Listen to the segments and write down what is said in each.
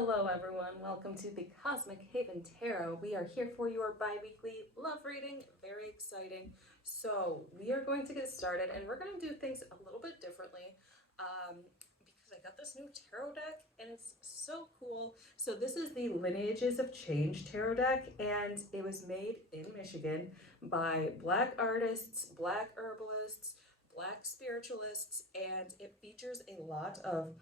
Hello everyone, welcome to the Cosmic Haven Tarot. We are here for your bi-weekly love reading. Very exciting. So we are going to get started and we're going to do things a little bit differently because I got this new tarot deck and it's so cool. So this is the Lineages of Change tarot deck and it was made in Michigan by Black artists, Black herbalists, Black spiritualists, and it features a lot of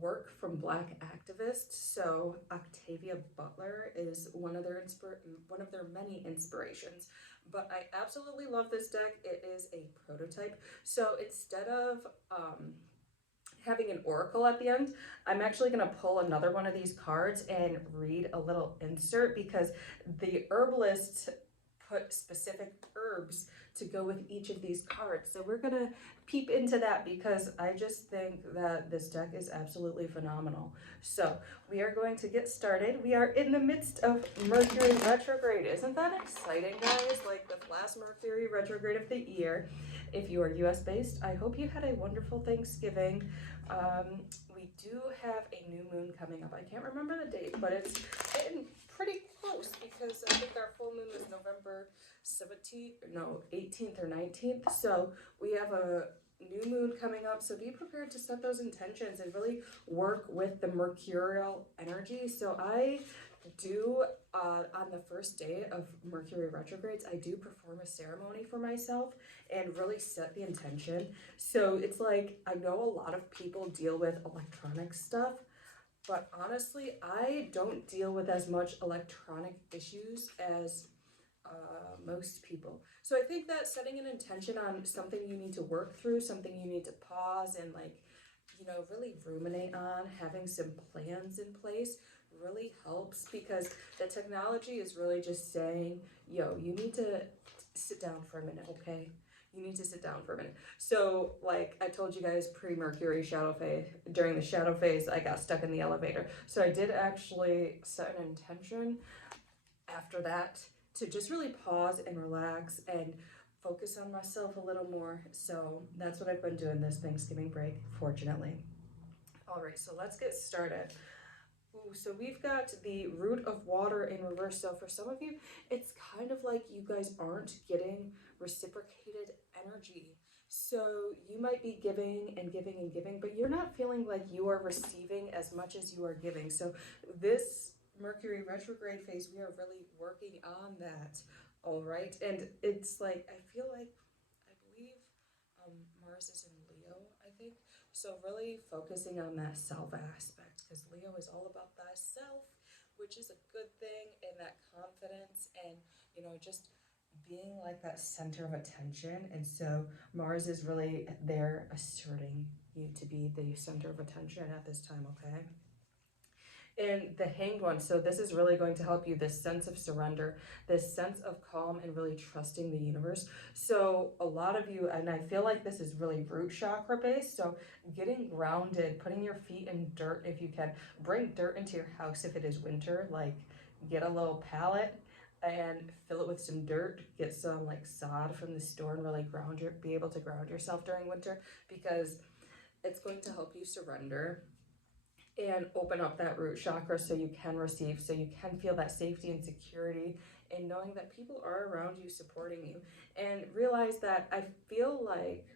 work from Black activists. So Octavia Butler is one of their many inspirations. But I absolutely love this deck. It is a prototype. So instead of having an oracle at the end, I'm actually going to pull another one of these cards and read a little insert because the herbalists put specific herbs to go with each of these cards. So we're gonna peep into that because I just think that this deck is absolutely phenomenal. So we are going to get started. We are in the midst of Mercury retrograde. Isn't that exciting, guys? Like the last Mercury retrograde of the year. If you are US based, I hope you had a wonderful Thanksgiving. We do have a new moon coming up. I can't remember the date, but it's getting pretty close because I think our full moon is November 18th or 19th. So we have a new moon coming up. So be prepared to set those intentions and really work with the mercurial energy. So I do, on the first day of Mercury retrogrades, I do perform a ceremony for myself and really set the intention. So it's like, I know a lot of people deal with electronic stuff, but honestly, I don't deal with as much electronic issues as most people. So I think that setting an intention on something you need to work through, something you need to pause and really ruminate on, having some plans in place really helps because the technology is really just saying, yo, you need to sit down for a minute, okay? You need to sit down for a minute. So like I told you guys pre-Mercury shadow phase, during the shadow phase, I got stuck in the elevator. So I did actually set an intention after that to just really pause and relax and focus on myself a little more. So that's what I've been doing this Thanksgiving break, fortunately. All right, so let's get started. Ooh, so we've got the root of water in reverse. So for some of you, it's kind of like you guys aren't getting reciprocated energy. So you might be giving and giving and giving, but you're not feeling like you are receiving as much as you are giving. So this Mercury retrograde phase, we are really working on that. All right. And it's like, I feel like, I believe Mars is in Leo, I think. So really focusing on that self aspect because Leo is all about thyself, which is a good thing, and that confidence and, just being like that center of attention. And so Mars is really there asserting you to be the center of attention at this time, okay? And the Hanged One, so this is really going to help you, this sense of surrender, this sense of calm and really trusting the universe. So a lot of you, and I feel like this is really root chakra based, so getting grounded, putting your feet in dirt if you can. Bring dirt into your house if it is winter, like get a little pallet and fill it with some dirt, get some like sod from the store and really be able to ground yourself during winter because it's going to help you surrender and open up that root chakra so you can receive, so you can feel that safety and security and knowing that people are around you supporting you. And realize that I feel like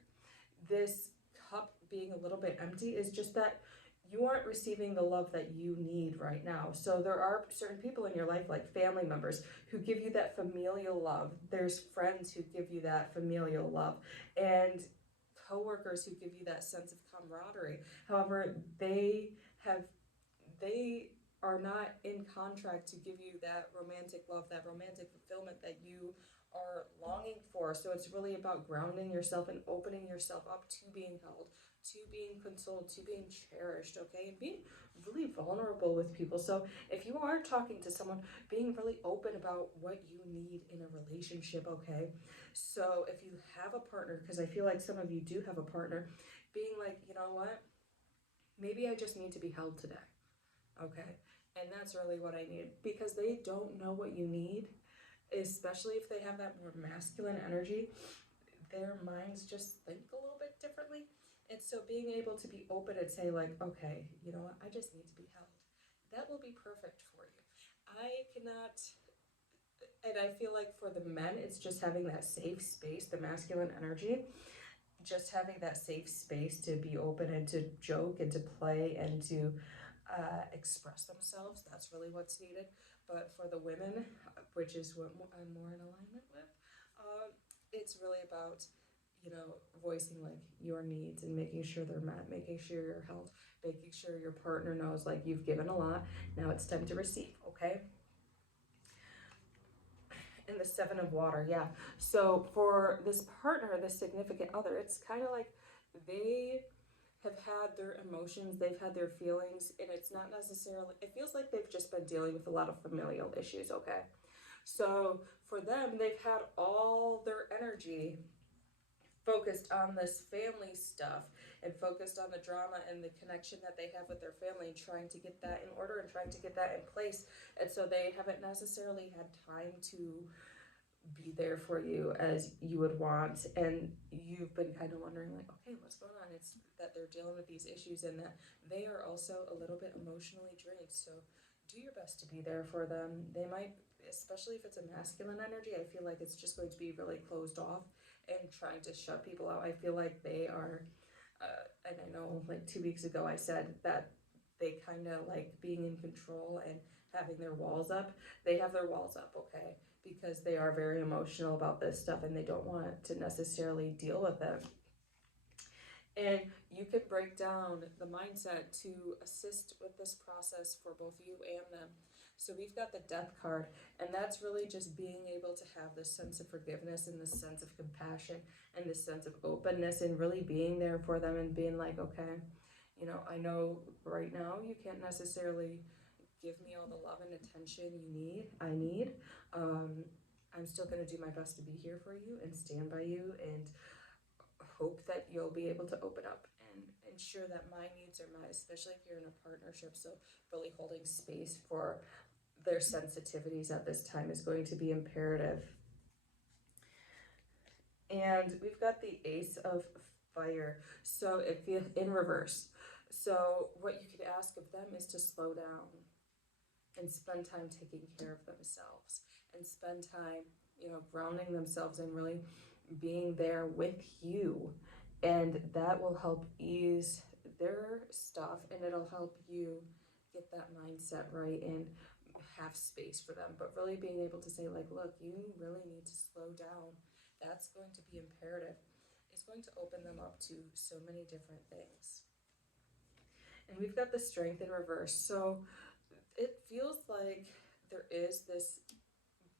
this cup being a little bit empty is just that you aren't receiving the love that you need right now. So there are certain people in your life, like family members, who give you that familial love. There's friends who give you that familial love. And coworkers who give you that sense of camaraderie. However, they are not in contract to give you that romantic love, that romantic fulfillment that you are longing for. So it's really about grounding yourself and opening yourself up to being held, to being consoled, to being cherished, okay? And being really vulnerable with people. So if you are talking to someone, being really open about what you need in a relationship, okay? So if you have a partner, because I feel like some of you do have a partner, being like, you know what? Maybe I just need to be held today, okay? And that's really what I need because they don't know what you need, especially if they have that more masculine energy. Their minds just think a little bit differently. And so being able to be open and say like, okay, you know what, I just need to be held. that will be perfect for you. I cannot, and I feel like for the men, it's just having that safe space, the masculine energy, just having that safe space to be open and to joke and to play and to express themselves. That's really what's needed. But for the women, which is what I'm more in alignment with, it's really about, you know, voicing like your needs and making sure they're met, making sure you're held, making sure your partner knows like you've given a lot. Now it's time to receive, okay? And the seven of water, yeah. So for this partner, this significant other, it's kind of like they have had their emotions, they've had their feelings, and it's not necessarily, it feels like they've just been dealing with a lot of familial issues, okay? So for them, they've had all their energy focused on this family stuff and focused on the drama and the connection that they have with their family and trying to get that in order and trying to get that in place. And so they haven't necessarily had time to be there for you as you would want, and you've been kind of wondering like, okay, what's going on? It's that they're dealing with these issues and that they are also a little bit emotionally drained. So do your best to be there for them. They might, especially if it's a masculine energy, I feel like it's just going to be really closed off and trying to shut people out. I feel like they are and I know like 2 weeks ago I said that they kind of like being in control and having their walls up. They have their walls up, okay, because they are very emotional about this stuff and they don't want to necessarily deal with it. And you can break down the mindset to assist with this process for both you and them. So we've got the death card, and that's really just being able to have this sense of forgiveness and this sense of compassion and this sense of openness and really being there for them and being like, okay, you know, I know right now you can't necessarily give me all the love and attention I need. I'm still going to do my best to be here for you and stand by you and hope that you'll be able to open up and ensure that my needs are met, especially if you're in a partnership. So really holding space for their sensitivities at this time is going to be imperative. And we've got the Ace of Fire. So if you in reverse. So what you could ask of them is to slow down and spend time taking care of themselves and spend time, you know, grounding themselves and really being there with you. And that will help ease their stuff and it'll help you get that mindset right and have space for them. But really being able to say, like, look, you really need to slow down. That's going to be imperative. It's going to open them up to so many different things. And we've got the Strength in reverse. So it feels like there is this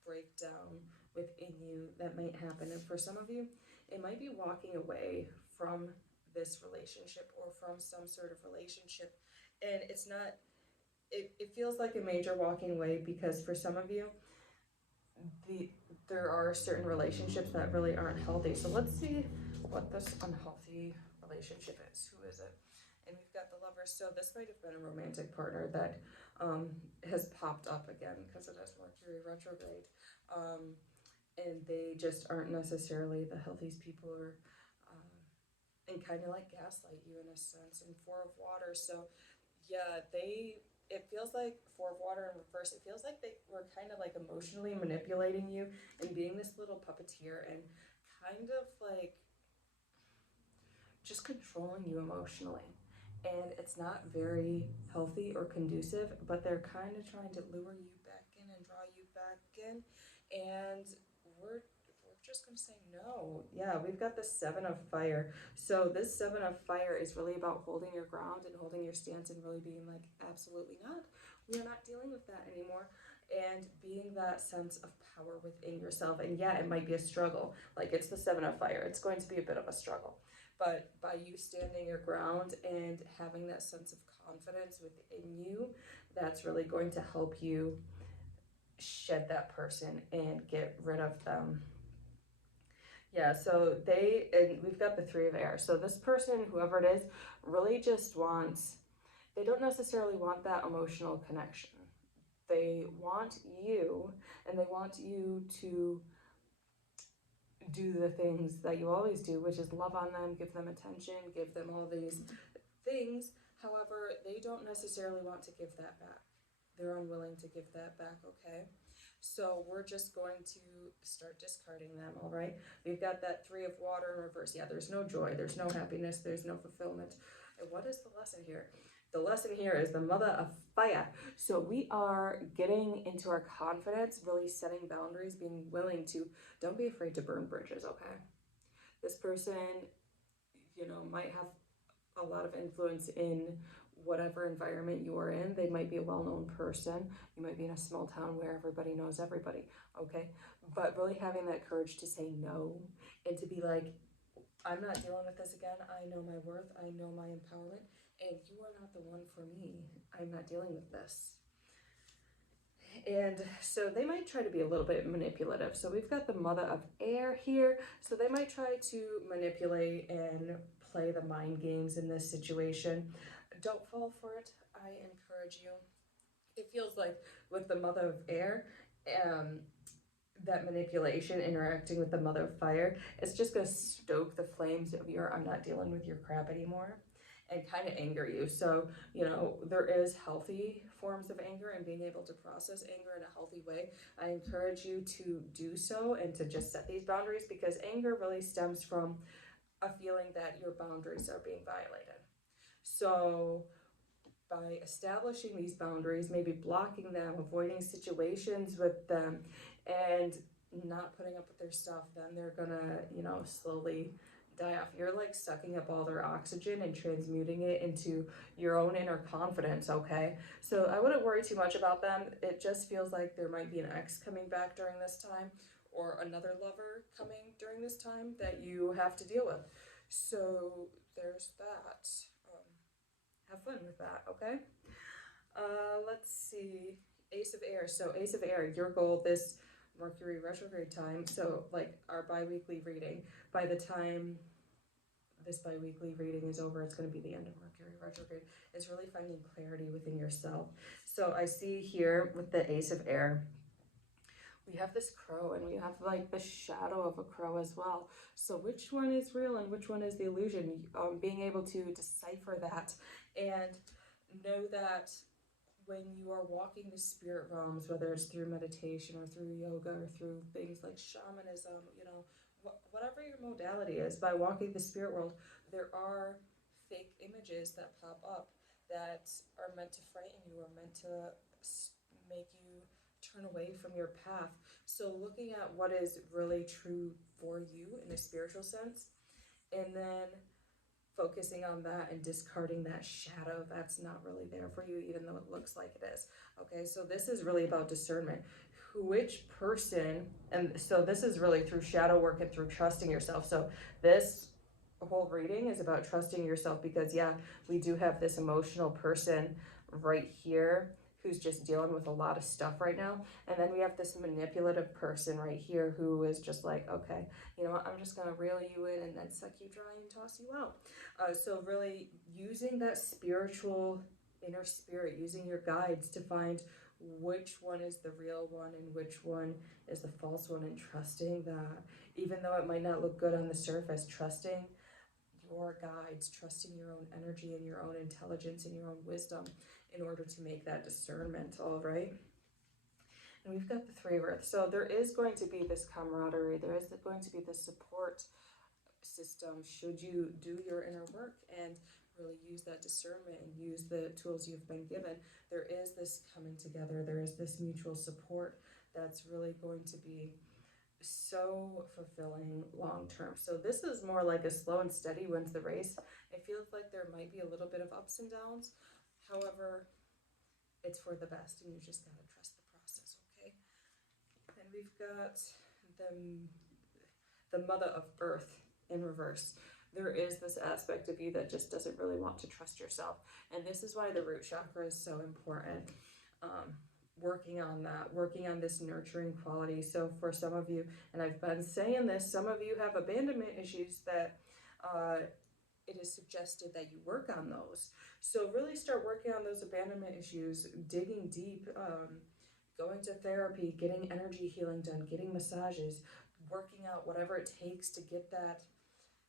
breakdown within you that might happen. And for some of you, it might be walking away from this relationship or from some sort of relationship. And it's not, it feels like a major walking away because for some of you, there are certain relationships that really aren't healthy. So let's see what this unhealthy relationship is. Who is it? And we've got the Lovers. So this might have been a romantic partner that has popped up again because it has Mercury retrograde. And they just aren't necessarily the healthiest people or and kind of like gaslight you in a sense. And Four of Water. So yeah, it feels like Four of Water in reverse. It feels like they were kind of like emotionally manipulating you and being this little puppeteer and kind of like just controlling you emotionally. And it's not very healthy or conducive, but they're kind of trying to lure you back in and draw you back in. And we're just going to say no. Yeah, we've got the Seven of Fire. So this Seven of Fire is really about holding your ground and holding your stance and really being like, absolutely not. We are not dealing with that anymore. And being that sense of power within yourself. And yeah, it might be a struggle. Like it's the Seven of Fire. It's going to be a bit of a struggle. But by you standing your ground and having that sense of confidence within you, that's really going to help you shed that person and get rid of them. Yeah, so and we've got the Three of Air. So this person, whoever it is, really just wants, they don't necessarily want that emotional connection. They want you, and they want you to do the things that you always do, which is love on them, give them attention, give them all these things. However, they don't necessarily want to give that back. they're unwilling to give that back, okay? So we're just going to start discarding them, all right? We've got that Three of Water in reverse. Yeah, there's no joy, there's no happiness, there's no fulfillment. And what is the lesson here? The lesson here is the Mother of Fire. So we are getting into our confidence, really setting boundaries, being willing to, don't be afraid to burn bridges, okay? This person, you know, might have a lot of influence in whatever environment you are in. They might be a well-known person. You might be in a small town where everybody knows everybody, okay? But really having that courage to say no and to be like, I'm not dealing with this again. I know my worth. I know my empowerment. And you are not the one for me. I'm not dealing with this. And so they might try to be a little bit manipulative. So we've got the Mother of Air here. So they might try to manipulate and play the mind games in this situation. Don't fall for it. I encourage you. It feels like with the Mother of Air, that manipulation interacting with the Mother of Fire, it's just going to stoke the flames of your I'm not dealing with your crap anymore and kind of anger you. So, you know, there is healthy forms of anger and being able to process anger in a healthy way. I encourage you to do so and to just set these boundaries, because anger really stems from a feeling that your boundaries are being violated. So by establishing these boundaries, maybe blocking them, avoiding situations with them, and not putting up with their stuff, then they're gonna, you know, slowly die off. You're like sucking up all their oxygen and transmuting it into your own inner confidence, okay? So I wouldn't worry too much about them. It just feels like there might be an ex coming back during this time, or another lover coming during this time that you have to deal with. So there's that. Have fun with that, okay? Let's see. Ace of Air. So Ace of Air, your goal this Mercury retrograde time, so like our bi-weekly reading, by the time this bi-weekly reading is over, it's going to be the end of Mercury retrograde, is really finding clarity within yourself. So I see here with the Ace of Air, we have this crow and we have like the shadow of a crow as well. So which one is real and which one is the illusion? Being able to decipher that and know that when you are walking the spirit realms, whether it's through meditation or through yoga or through things like shamanism, you know, whatever your modality is, by walking the spirit world, there are fake images that pop up that are meant to frighten you or meant to make you turn away from your path. So looking at what is really true for you in a spiritual sense, and then focusing on that and discarding that shadow that's not really there for you, even though it looks like it is. Okay, so this is really about discernment. Which person, and so this is really through shadow work and through trusting yourself. So this whole reading is about trusting yourself, because yeah, we do have this emotional person right here who's just dealing with a lot of stuff right now. And then we have this manipulative person right here who is just like, okay, you know what, I'm just gonna reel you in and then suck you dry and toss you out. So really using that spiritual inner spirit, using your guides to find which one is the real one and which one is the false one, and trusting that even though it might not look good on the surface, trusting your guides, trusting your own energy and your own intelligence and your own wisdom in order to make that discernment, all right? And we've got the Three of Earth. So there is going to be this camaraderie. There is going to be this support system should you do your inner work and really use that discernment and use the tools you've been given. There is this coming together. There is this mutual support that's really going to be so fulfilling long term. So this is more like a slow and steady wins the race. It feels like there might be a little bit of ups and downs. However, it's for the best, and you just gotta trust the process, okay? And we've got the Mother of Earth in reverse. There is this aspect of you that just doesn't really want to trust yourself, and this is why the root chakra is so important. Working on that, working on this nurturing quality. So for some of you, and I've been saying this, some of you have abandonment issues that it is suggested that you work on those. So really start working on those abandonment issues, digging deep, going to therapy, getting energy healing done, getting massages, working out whatever it takes to get that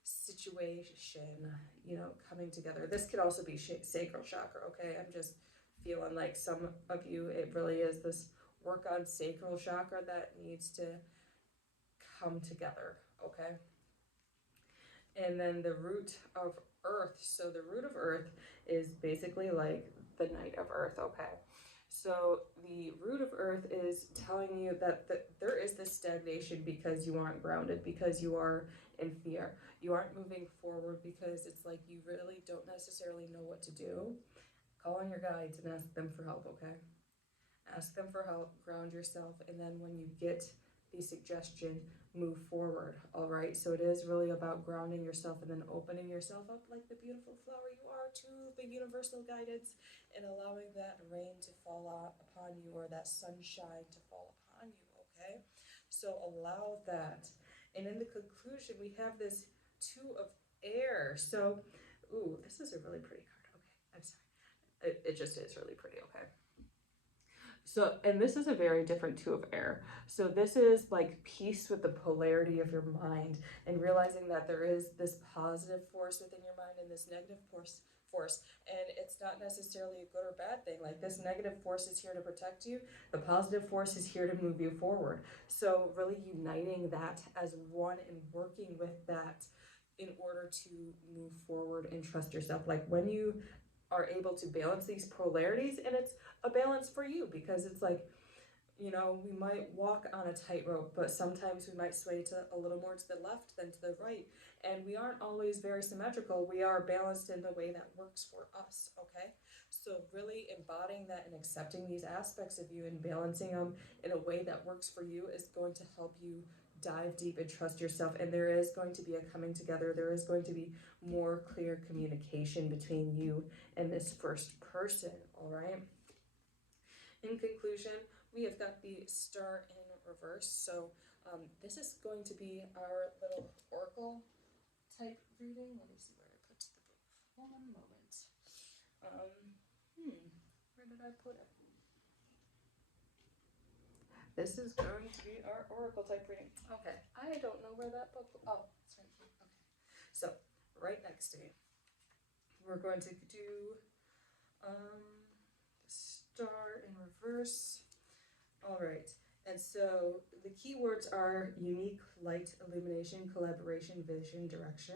situation, you know, coming together. This could also be sacral chakra, okay? I'm just feeling like some of you, it really is this work on sacral chakra that needs to come together, okay? And then the root of earth. So the root of earth is basically like the night of earth, okay? So the root of earth is telling you that there is this stagnation because you aren't grounded, because you are in fear. You aren't moving forward because it's like you really don't necessarily know what to do. Call on your guides and ask them for help, okay? Ask them for help, ground yourself, and then when you get the suggestion, move forward, all right? So it is really about grounding yourself and then opening yourself up like the beautiful flower you are to the universal guidance and allowing that rain to fall upon you or that sunshine to fall upon you, okay? So allow that. And in the conclusion, we have this Two of Air. So, ooh, this is a really pretty card. Okay, I'm sorry. It just is really pretty, okay? So, and this is a very different Two of Air. So this is like peace with the polarity of your mind and realizing that there is this positive force within your mind and this negative force. And it's not necessarily a good or bad thing. Like this negative force is here to protect you. The positive force is here to move you forward. So really uniting that as one and working with that in order to move forward and trust yourself. Like when you are able to balance these polarities, and it's a balance for you because it's like, you know, we might walk on a tightrope, but sometimes we might sway to a little more to the left than to the right, and we aren't always very symmetrical. We are balanced in the way that works for us, okay? So really embodying that and accepting these aspects of you and balancing them in a way that works for you is going to help you dive deep and trust yourself, and there is going to be a coming together. There is going to be more clear communication between you and this first person, all right? In conclusion, we have got the Star in reverse. So this is going to be our little oracle type reading. Let me see where I put the book. 1 moment. Where did I put it? This is going to be our oracle type reading. Okay, I don't know where that book. Oh, it's right here. Okay, so right next to me, we're going to do Star in reverse. All right, and so the keywords are unique, light, illumination, collaboration, vision, direction.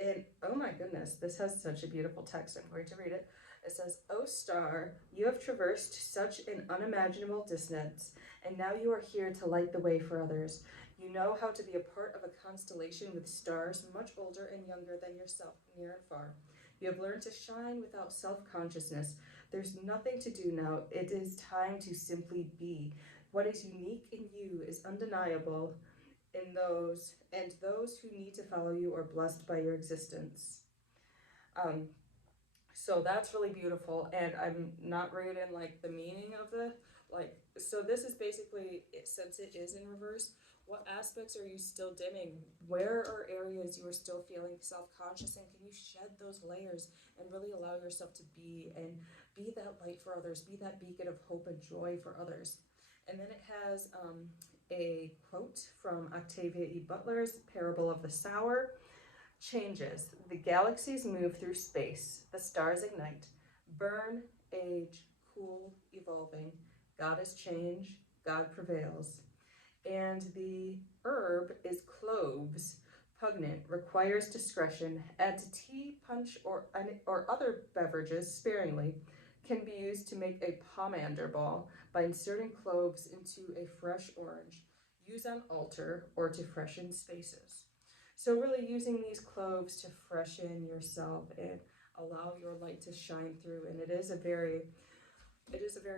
And oh my goodness, this has such a beautiful text. I'm going to read it. It says, "O star, you have traversed such an unimaginable distance, and now you are here to light the way for others. You know how to be a part of a constellation with stars much older and younger than yourself, near and far. You have learned to shine without self-consciousness. There's nothing to do now. It is time to simply be. What is unique in you is undeniable in those who need to follow you are blessed by your existence." So that's really beautiful, and I'm not reading like the meaning of the like. So this is basically, since it is in reverse, what aspects are you still dimming? Where are areas you are still feeling self-conscious, and can you shed those layers and really allow yourself to be and be that light for others, be that beacon of hope and joy for others? And then it has a quote from Octavia E. Butler's Parable of the Sower. Changes. The galaxies move through space. The stars ignite. Burn, age, cool, evolving. God is change. God prevails. And the herb is cloves. Pungent. Requires discretion. Add to tea, punch, or other beverages sparingly. Can be used to make a pomander ball by inserting cloves into a fresh orange. Use on altar or to freshen spaces. So really using these cloves to freshen yourself and allow your light to shine through. And it is a very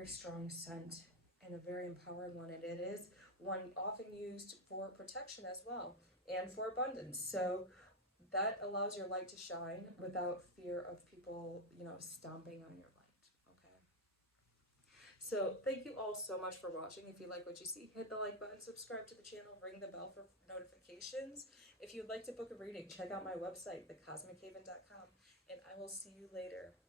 strong scent and a very empowering one. And it is one often used for protection as well and for abundance. So that allows your light to shine without fear of people, stomping on your light. Okay. So thank you all so much for watching. If you like what you see, hit the like button, subscribe to the channel, ring the bell for notifications. If you'd like to book a reading, check out my website, thecosmichaven.com, and I will see you later.